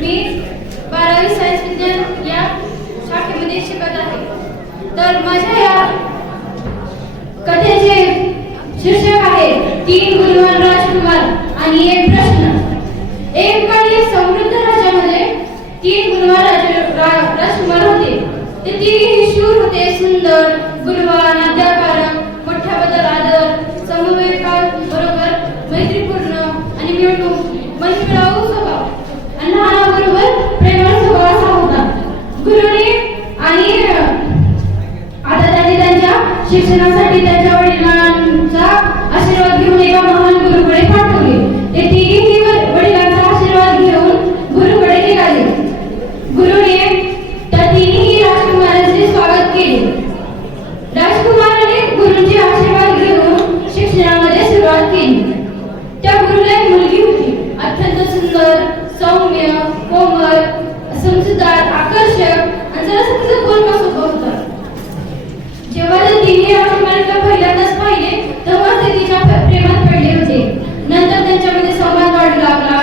मी 12वी सायन्स विज्ञान या शाखेमध्ये शिकत आहे. तर माझ्या या कथेचे शीर्षक आहे 3 गुणवान राजकुमार आणि एक प्रश्न. एक काळी समृद्ध राज्यामध्ये 3 गुणवान राजकुमार होते. ते तिघेही शूर होते, सुंदर, गुणवान, आज्ञाकारक, मोठ्याबद्दल आदर, समवयस्कांबरोबर मैत्रीपूर्ण आणि मिळावू स्वभाव आणि लहानाबरोबर प्रेमळ स्वभाव असा होता. गुरुने आणि आता त्यांनी त्यांच्या शिक्षणासाठी त्यांच्या वडिलांचा आशीर्वाद घेऊन एका महान गुरुकडे पाठवले. ते तिघेही वडिलांचा आशीर्वाद घेऊन गुरुकडे निघाले. गुरुने त्या तिन्ही राजकुमारांचे स्वागत केले. राजकुमाराने गुरुंचे आशीर्वाद घेऊन शिक्षणामध्ये सुरुवात केली. त्या गुरुला एक मुलगी होती, अत्यंत सुंदर, सौम्य, कोमल, समजूतदार, आकर्षक आणि जरासा तिचा गोलका स्वभाव होता. जेव्हा ते तिन्ही राजकुमारांना पहिल्यांदाच पाहिले तेव्हा ते तिच्या प्रेमात पडले होते. नंतर त्यांच्यामध्ये संवाद वाढू लागला.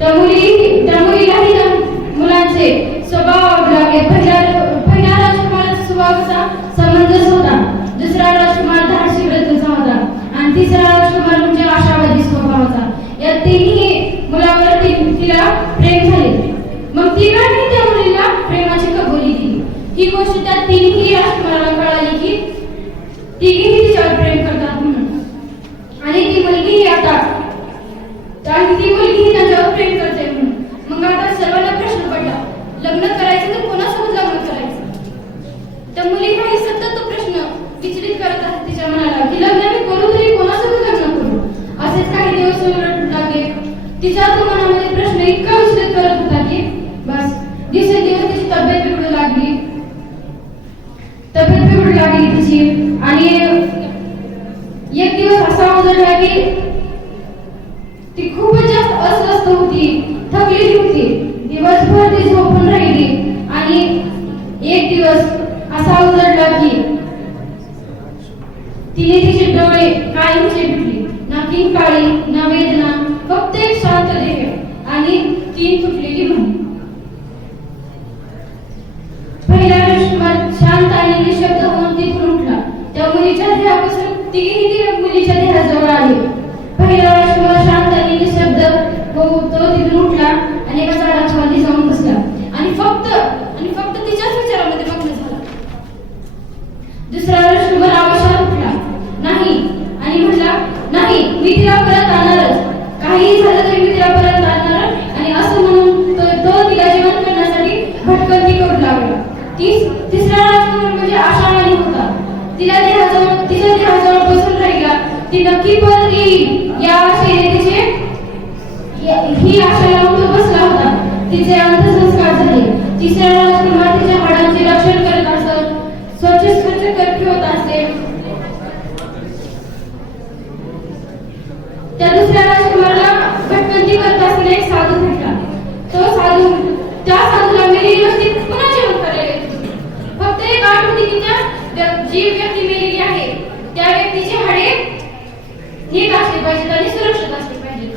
त्या मुलीलाही त्या मुलांचे स्वभाव आवडू लागले. पहिल्या राजकुमाराचा स्वभावाचा समंजस होता, दुसरा राजकुमार धाडसी वृत्तीचा होता आणि तिसरा राजकुमार म्हणजे आशावादी स्वभावाचा. या तिन्ही मुलावर तिला प्रेम झाले. मग तिघांनी त्या मुलीला प्रेमाची कबुली दिली. ही गोष्ट त्या तिन्ही राजकुमाराला कळाली की तिघेही तिच्यावर प्रेम करतात म्हणून. आणि ती मुलगीही त्यांच्यावर प्रेम करते म्हणून. मग आता सर्वांना प्रश्न पडला, लग्न करायचं तर कोणासोबत लग्न करायचं? त्या मुलीलाही सतत तो प्रश्न विचलित करत आहे तिच्या मनाला की लग्न मी करू तरी कोणासोबत लग्न करू? असेच काही दिवस उलटू लागले. तिच्या तो मनामध्ये प्रश्न इतका विचलित करत होता की बस दिवसेंदिवस तिची तब्येत बिघडू लागली तिची. आणि एक दिवस असा उजळला की ती खूपच जास्त अस्वस्थ होती, थकलेली होती. दिवसभर ती झोपून राहिली आणि एक दिवस असा उजळला की तिने तिचे डोळे कायमचे मिटले. ना किंकाळी, ना वेदना, फक्त एक शांत देह आणि 3 तुटलेली मन. पहिला राजकुमार शांत आणि निशब्द होऊन तिथून उठला. त्या मुलीच्या देहापासून तिघेही मुलीच्या देहाजवळ आले. पहिला राजकुमार शांत आणि निशब्द होऊन तो तिथून उठला आणि एका झाडाखाली जाऊन बसला आणि फक्त तिच्याच विचारामध्ये मग्न झाला. दुसरा राजकुमार आवाजात उठला नाही आणि म्हणला, नाही, मी तिला परत आणणारच. काही झालं तरी मी तिला परत आणणार. आणि असं म्हणून तो तिला जिवंत करण्यासाठी भटकंती करू लागला. तिसरा राजकुमार म्हणजे आशावादी होता. तिच्या देहाजवळ बसून राहिला. ती नक्की परत येईल या आशेने ही आशा लावून तो बसला होता. तिचे अंत्यसंस्कार झाले. तिसरा राजकुमार तिच्या हाडांचे रक्षण करत असत, स्वच्छ ठेवत असे. त्या दुसऱ्या राजकुमाराला भटकंती करत असलेला एक साधू भेटला. त्या साधूला मेलेली व्यक्ती पुन्हा जिवंत करायला फक्त एक अट होती की जी व्यक्ती मेलेली आहे त्या व्यक्तीची हाडे नीट असली पाहिजेत आणि सुरक्षित असली पाहिजेत.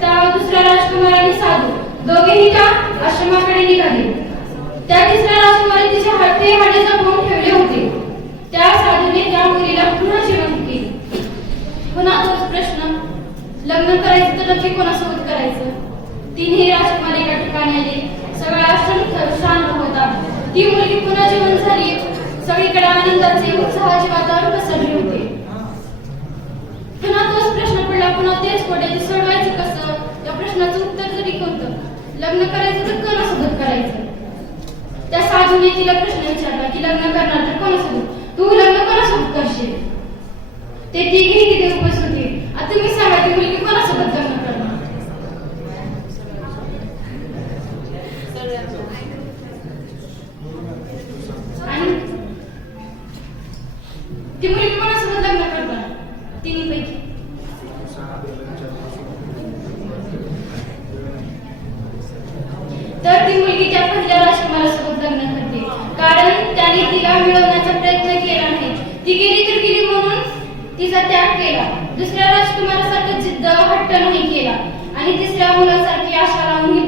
त्या दुसऱ्या राजकुमार आणि साधू दोघेही त्या आश्रमाकडे निघाले. त्या तिसऱ्या राजकुमारी तिचे हाडे जपून ठेवले होते. त्या साधूने त्या मुलीला पुन्हा जिवंत केले. पुन्हा तोच प्रश्न, लग्न करायचं तर नक्की कोणासोबत करायचं? तिन्ही राजकुमार एका ठिकाणी आले. सगळा आश्रम शांत होता. ती मुलगी पुन्हा जिवंत झाली. सगळीकडे आनंदाचे, उत्साहाचे वातावरण पसरले होते. पुन्हा तोच प्रश्न पडला, पुन्हा तेच कोडे. ते सोडवायचं कसं? त्या प्रश्नाचं उत्तर जरी कोणतं? लग्न करायचं तर कोणासोबत करायचं? त्या साधूने तिला प्रश्न विचारला की लग्न करणार तर कोणासोबत? तू लग्न कोणासोबत करशील? ते तिघेही तिथे उपस्थित होते. आता तुम्ही सांगा, ती मुलगी कोणासोबत लग्न करणार? आणि ती मुलगी कोणासोबत लग्न करणार? तिन्हीपैकी तर ती मुलगी त्या पहिल्या राजकुमारासोबत लग्न करते, कारण त्याने तिला मिळवण्याचा प्रयत्न केला नाही. ती गेली तर गेली म्हणून तिचा त्याग केला. दुसऱ्या राजकुमारासारखा जिद्द हट्ट नाही केला आणि तिसऱ्या मुलासारखी आशा लावून ही